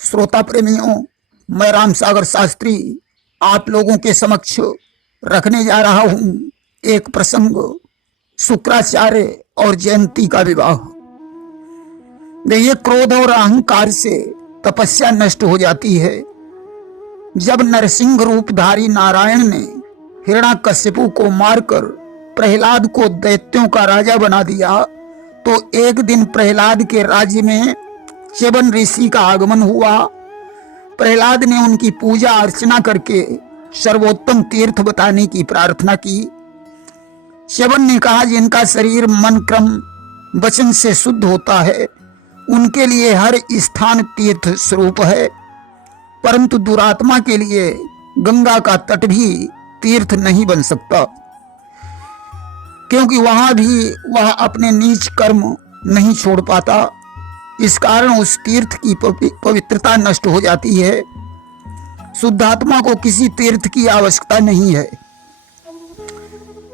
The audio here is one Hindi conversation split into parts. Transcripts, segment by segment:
श्रोता प्रेमियों, मैं राम सागर शास्त्री आप लोगों के समक्ष रखने जा रहा हूं एक प्रसंग, शुक्राचार्य और जयंती का विवाह। देखिए, क्रोध और अहंकार से तपस्या नष्ट हो जाती है। जब नरसिंह रूपधारी नारायण ने हिरण्याकश्यपु को मारकर प्रहलाद को दैत्यों का राजा बना दिया, तो एक दिन प्रहलाद के राज्य में च्यवन ऋषि का आगमन हुआ। प्रहलाद ने उनकी पूजा अर्चना करके सर्वोत्तम तीर्थ बताने की प्रार्थना की। च्यवन ने कहा, जिनका शरीर मन क्रम वचन से शुद्ध होता है, उनके लिए हर स्थान तीर्थ स्वरूप है, परंतु दुरात्मा के लिए गंगा का तट भी तीर्थ नहीं बन सकता, क्योंकि वहां भी वह अपने नीच कर्म नहीं छोड़ पाता। इस कारण उस तीर्थ की पवित्रता नष्ट हो जाती है। शुद्धात्मा को किसी तीर्थ की आवश्यकता नहीं है।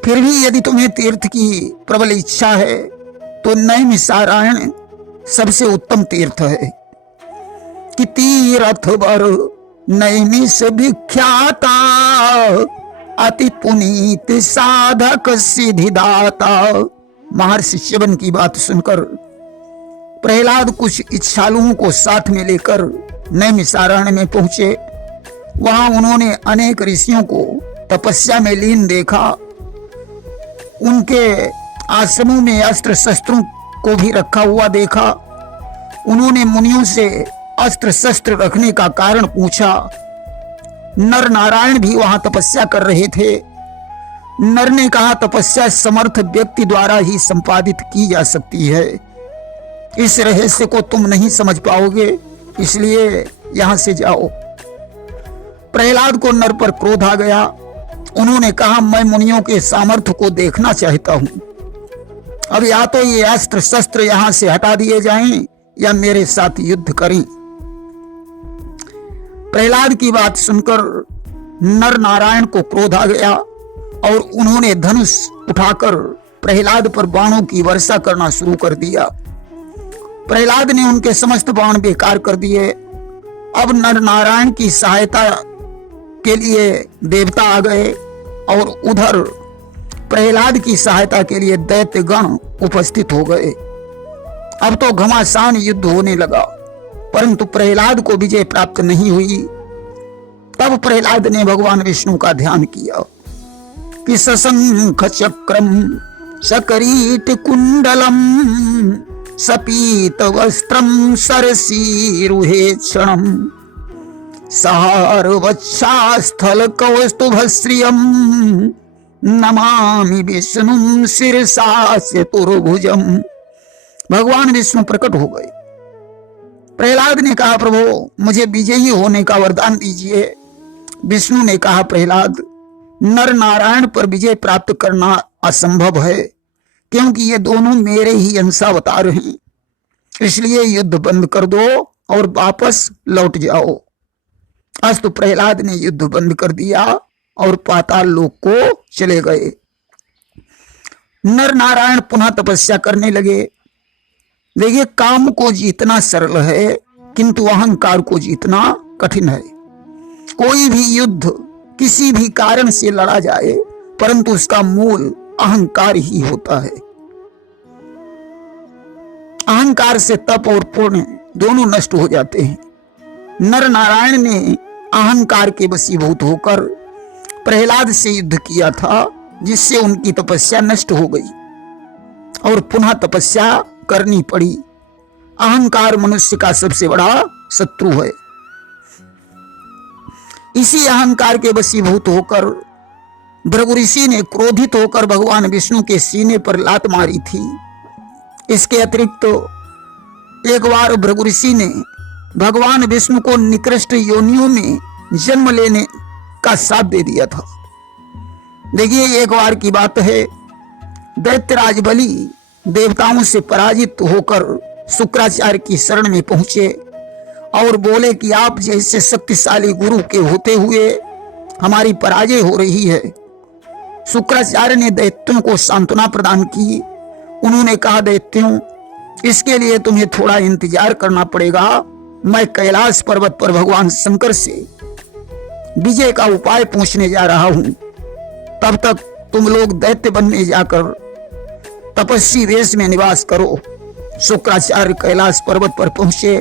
फिर भी यदि तुम्हें तीर्थ की प्रबल इच्छा है तो नैमिषारण्य सबसे उत्तम तीर्थ है। कि तीर्थ वर नैमिष विख्याता, अति पुनीत साधक सिद्धिदाता। महर्षि च्यवन की बात सुनकर प्रहलाद कुछ इच्छालुओं को साथ में लेकर नैमिषारण्य में पहुंचे। वहां उन्होंने अनेक ऋषियों को तपस्या में लीन देखा। उनके आश्रमों में अस्त्र शस्त्रों को भी रखा हुआ देखा। उन्होंने मुनियों से अस्त्र शस्त्र रखने का कारण पूछा। नर नारायण भी वहां तपस्या कर रहे थे। नर ने कहा, तपस्या समर्थ व्यक्ति द्वारा ही संपादित की जा सकती है। इस रहस्य को तुम नहीं समझ पाओगे, इसलिए यहां से जाओ। प्रहलाद को नर पर क्रोध आ गया। उन्होंने कहा, मैं मुनियों के सामर्थ्य को देखना चाहता हूं। अब या तो ये अस्त्र शस्त्र यहां से हटा दिए जाएं या मेरे साथ युद्ध करें। प्रहलाद की बात सुनकर नर नारायण को क्रोध आ गया और उन्होंने धनुष उठाकर प्रहलाद पर बाणों की वर्षा करना शुरू कर दिया। प्रहलाद ने उनके समस्त बाण बेकार कर दिए। अब नर नारायण की सहायता के लिए देवता आ गए और उधर प्रहलाद की सहायता के लिए दैत्य गण उपस्थित हो गए। अब तो घमासान युद्ध होने लगा, परंतु प्रहलाद को विजय प्राप्त नहीं हुई। तब प्रहलाद ने भगवान विष्णु का ध्यान किया कि सशंख चक्रम सकरीट कुंडलम सपीत वस्त्रम सरसीरुहे क्षणम सहार वक्षास्थल कौस्तुभश्रियम नमामि विष्णुम शिरसा चतुर्भुजम। भगवान विष्णु प्रकट हो गए। प्रहलाद ने कहा, प्रभु मुझे विजयी होने का वरदान दीजिए। विष्णु ने कहा, प्रहलाद नर नारायण पर विजय प्राप्त करना असंभव है, क्योंकि ये दोनों मेरे ही अंशावतार हैं। इसलिए युद्ध बंद कर दो और वापस लौट जाओ। अस्तु प्रहलाद ने युद्ध बंद कर दिया और पाताल लोक को चले गए। नर नारायण पुनः तपस्या करने लगे। देखिए, काम को जीतना सरल है, किंतु अहंकार को जीतना कठिन है। कोई भी युद्ध किसी भी कारण से लड़ा जाए, परंतु उसका मूल अहंकार ही होता है। अहंकार से तप और पुण्य दोनों नष्ट हो जाते हैं। नर नारायण ने अहंकार के वशीभूत होकर प्रहलाद से युद्ध किया था, जिससे उनकी तपस्या नष्ट हो गई और पुनः तपस्या करनी पड़ी। अहंकार मनुष्य का सबसे बड़ा शत्रु है। इसी अहंकार के वशीभूत होकर भृगु ऋषि ने क्रोधित होकर भगवान विष्णु के सीने पर लात मारी थी। इसके अतिरिक्त एक बार भृगु ऋषि ने भगवान विष्णु को निकृष्ट योनियों में जन्म लेने का श्राप दे दिया था। देखिए, एक बार की बात है, दैत्यराज बलि देवताओं से पराजित होकर शुक्राचार्य की शरण में पहुंचे और बोले कि आप जैसे शक्तिशाली गुरु के होते हुए हमारी पराजय हो रही है। शुक्राचार्य ने दैत्यों को सांत्वना प्रदान की। उन्होंने कहा, दैत्यों, इसके लिए तुम्हें थोड़ा इंतजार करना पड़ेगा। मैं कैलाश पर्वत पर भगवान शंकर से विजय का उपाय पूछने जा रहा हूं। तब तक तुम लोग दैत्य बनने जाकर तपस्वी वेश में निवास करो। शुक्राचार्य कैलाश पर्वत पर पहुंचे।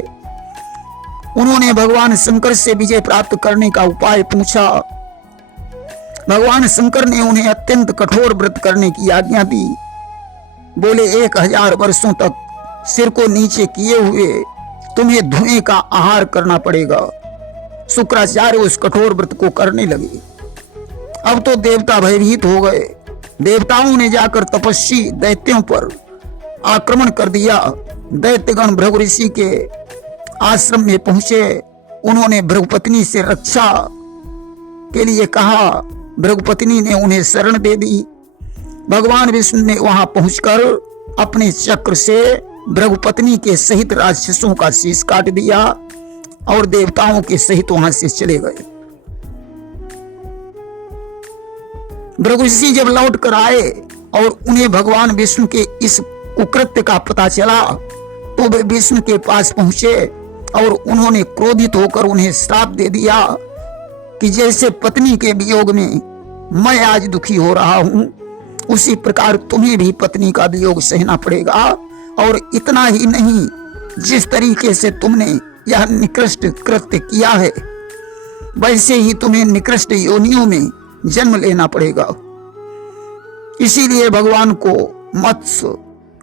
उन्होंने भगवान शंकर से विजय प्राप्त करने का उपाय पूछा। भगवान शंकर ने उन्हें अत्यंत कठोर व्रत करने की आज्ञा दी। बोले 1000 वर्षों तक सिर को नीचे किए हुए तुम्हें धुएं का आहार करना पड़ेगा। शुक्राचार्य उस कठोर व्रत को करने लगे। अब तो देवता भयभीत हो गए। देवताओं ने जाकर तपस्वी दैत्यों पर आक्रमण कर दिया। दैत्यगण भृगु ऋषि के आश्रम में पहुंचे। उन्होंने भृगुपत्नी से रक्षा के लिए कहा। भृगुपत्नी ने उन्हें शरण दे दी। भगवान विष्णु ने वहां पहुंचकर अपने चक्र से भृगुपत्नी के सहित राक्षसों का शीश काट दिया और देवताओं के सहित वहां से चले गए। भृगु ऋषि जब लौट कर आए और उन्हें भगवान विष्णु के इस कुकृत्य का पता चला तो वे विष्णु के पास पहुंचे और उन्होंने क्रोधित होकर उन्हें श्राप दे दिया कि जैसे पत्नी के वियोग में मैं आज दुखी हो रहा हूं, उसी प्रकार तुम्हें भी पत्नी का वियोग सहना पड़ेगा। और इतना ही नहीं, जिस तरीके से तुमने यह निकृष्ट कृत्य किया है वैसे ही तुम्हें निकृष्ट योनियों में जन्म लेना पड़ेगा। इसीलिए भगवान को मत्स्य,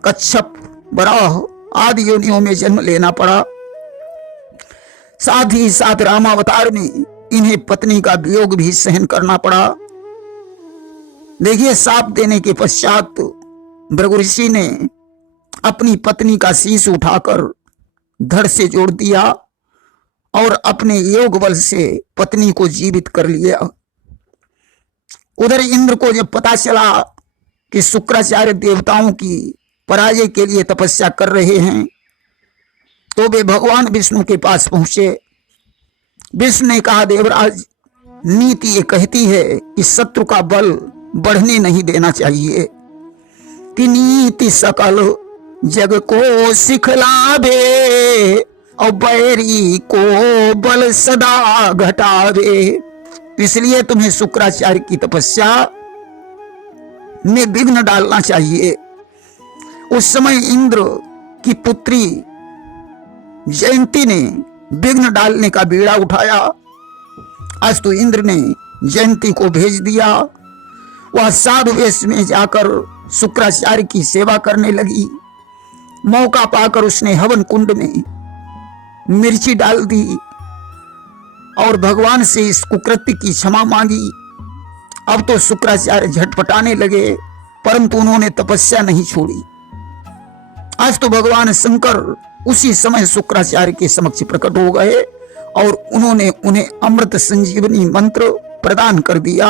कच्छप, वराह आदि योनियों में जन्म लेना पड़ा। साथ ही साथ रामावतार में इन्हें पत्नी का वियोग भी सहन करना पड़ा। देखिए, शाप देने के पश्चात भृगु ऋषि ने अपनी पत्नी का शीश उठाकर धड़ से जोड़ दिया और अपने योग बल से पत्नी को जीवित कर लिया। उधर इंद्र को जब पता चला कि शुक्राचार्य देवताओं की पराजय के लिए तपस्या कर रहे हैं तो वे भगवान विष्णु के पास पहुंचे। विष्णु ने कहा, देवराज, नीति ये कहती है कि शत्रु का बल बढ़ने नहीं देना चाहिए, कि नीति सकल जग को सिखलावे और बैरी को बल सदा घटावे। इसलिए तुम्हें शुक्राचार्य की तपस्या में विघ्न डालना चाहिए। उस समय इंद्र की पुत्री जयंती ने विघ्न डालने का बीड़ा उठाया। अस्तु इंद्र ने जयंती को भेज दिया। वह साधु वेश में जाकर शुक्राचार्य की सेवा करने लगी। मौका पाकर उसने हवन कुंड में मिर्ची डाल दी और भगवान से इस कुकृत्य की क्षमा मांगी। अब तो शुक्राचार्य झटपटाने लगे, परंतु उन्होंने तपस्या नहीं छोड़ी। आज तो भगवान शंकर उसी समय शुक्राचार्य के समक्ष प्रकट हो गए और उन्होंने उन्हें अमृत संजीवनी मंत्र प्रदान कर दिया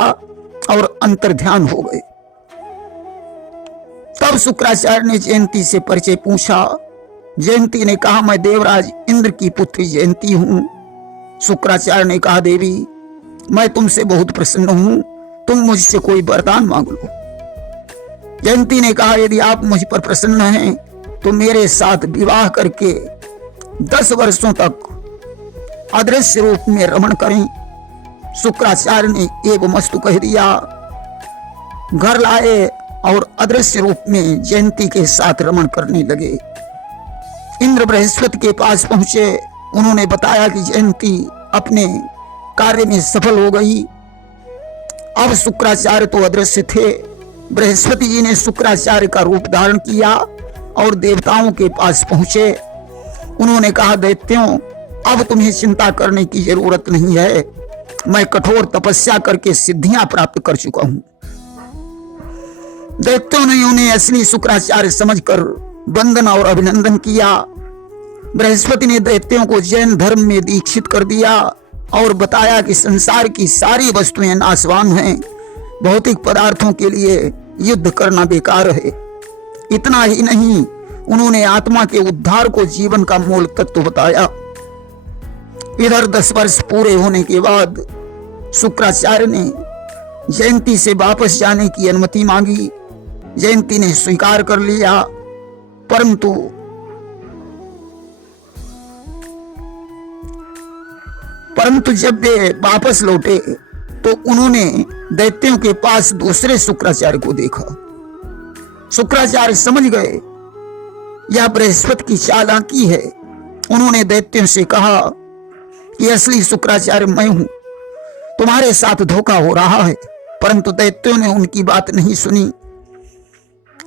और अंतर्ध्यान हो गए। तब शुक्राचार्य ने जयंती से परिचय पूछा। जयंती ने कहा, मैं देवराज इंद्र की पुत्री जयंती हूं। शुक्राचार्य ने कहा, देवी, मैं तुमसे बहुत प्रसन्न हूं, तुम मुझसे कोई वरदान मांग लो। जयंती ने कहा, यदि आप मुझ पर प्रसन्न हैं तो मेरे साथ विवाह करके 10 वर्षों तक अदृश्य रूप में रमण करें। शुक्राचार्य ने एवं मस्तु कह दिया। घर लाए और अदृश्य रूप में जयंती के साथ रमण करने लगे। इंद्र बृहस्पति के पास पहुंचे। उन्होंने बताया कि जयंती अपने कार्य में सफल हो गई। अब शुक्राचार्य तो अदृश्य थे। बृहस्पति जी ने शुक्राचार्य का रूप धारण किया और देवताओं के पास पहुंचे। उन्होंने कहा, दैत्यों, अब तुम्हें चिंता करने की जरूरत नहीं है। मैं कठोर तपस्या करके सिद्धियां प्राप्त कर चुका हूं। दैत्यों ने उन्हें असली शुक्राचार्य समझकर वंदन और अभिनंदन किया। बृहस्पति ने दैत्यों को जैन धर्म में दीक्षित कर दिया और बताया कि संसार की सारी वस्तुएं नाशवान हैं, भौतिक पदार्थों के लिए युद्ध करना बेकार है। इतना ही नहीं, उन्होंने आत्मा के उद्धार को जीवन का मूल तत्व बताया। इधर 10 वर्ष पूरे होने के बाद शुक्राचार्य ने जयंती से वापस जाने की अनुमति मांगी। जयंती ने स्वीकार कर लिया, परंतु परंतु जब वे वापस लौटे तो उन्होंने दैत्यों के पास दूसरे शुक्राचार्य को देखा। शुक्राचार्य समझ गए यह बृहस्पति की चालाकी है। उन्होंने दैत्यों से कहा कि असली शुक्राचार्य मैं हूं, तुम्हारे साथ धोखा हो रहा है। परंतु दैत्यों ने उनकी बात नहीं सुनी,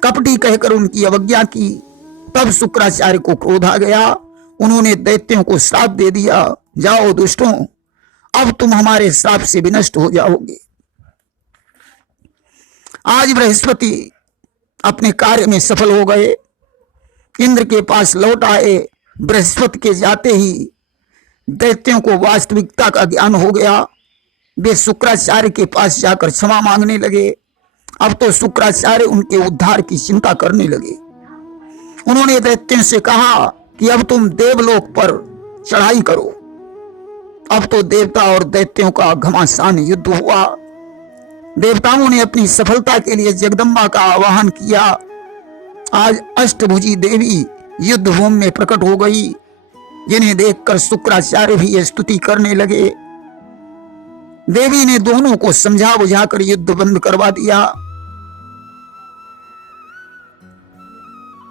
कपटी कहकर उनकी अवज्ञा की। तब शुक्राचार्य को क्रोध आ गया। उन्होंने दैत्यों को श्राप दे दिया, जाओ दुष्टों, अब तुम हमारे श्राप से विनष्ट हो जाओगे। आज बृहस्पति अपने कार्य में सफल हो गए, इंद्र के पास लौट आए। बृहस्पति के जाते ही दैत्यों को वास्तविकता का ज्ञान हो गया। वे शुक्राचार्य के पास जाकर क्षमा मांगने लगे। अब तो शुक्राचार्य उनके उद्धार की चिंता करने लगे। उन्होंने दैत्यों से कहा कि अब तुम देवलोक पर चढ़ाई करो। अब तो देवता और दैत्यों का घमासान युद्ध हुआ। देवताओं ने अपनी सफलता के लिए जगदम्बा का आवाहन किया। आज अष्टभुजी देवी युद्ध भूमि में प्रकट हो गई, जिन्हें देखकर शुक्राचार्य भी स्तुति करने लगे। देवी ने दोनों को समझा बुझाकर युद्ध बंद करवा दिया।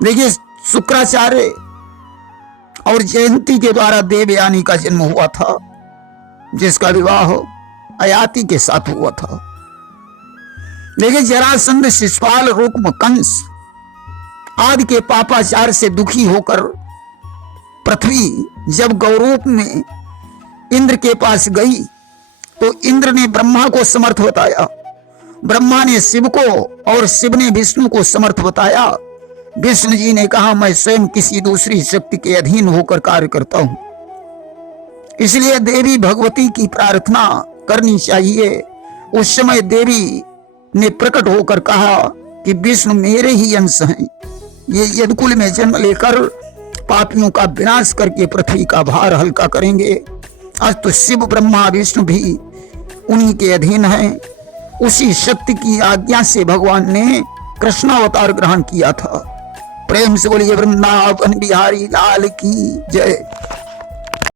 देखिए, शुक्राचार्य और जयंती के द्वारा देवयानी का जन्म हुआ था, जिसका विवाह अयाति के साथ हुआ था। देखिए, जरासंध, शिशुपाल, रुक्म, कंस आदि के पापाचार से दुखी होकर पृथ्वी जब गौरूप में इंद्र के पास गई तो इंद्र ने ब्रह्मा को समर्थ बताया, ब्रह्मा ने शिव को और शिव ने विष्णु को समर्थ बताया। विष्णु जी ने कहा मैं स्वयं किसी दूसरी शक्ति के अधीन होकर कार्य करता हूं, इसलिए देवी भगवती की प्रार्थना करनी चाहिए। उस समय देवी ने प्रकट होकर कहा कि विष्णु मेरे ही अंश हैं, ये यदुकुल में जन्म लेकर पापियों का विनाश करके पृथ्वी का भार हल्का करेंगे। आज तो शिव, ब्रह्मा, विष्णु भी उन्हीं के अधीन हैं। उसी शक्ति की आज्ञा से भगवान ने कृष्णावतार ग्रहण किया था। प्रेम से बोलिए वृंदावन बिहारी लाल की जय।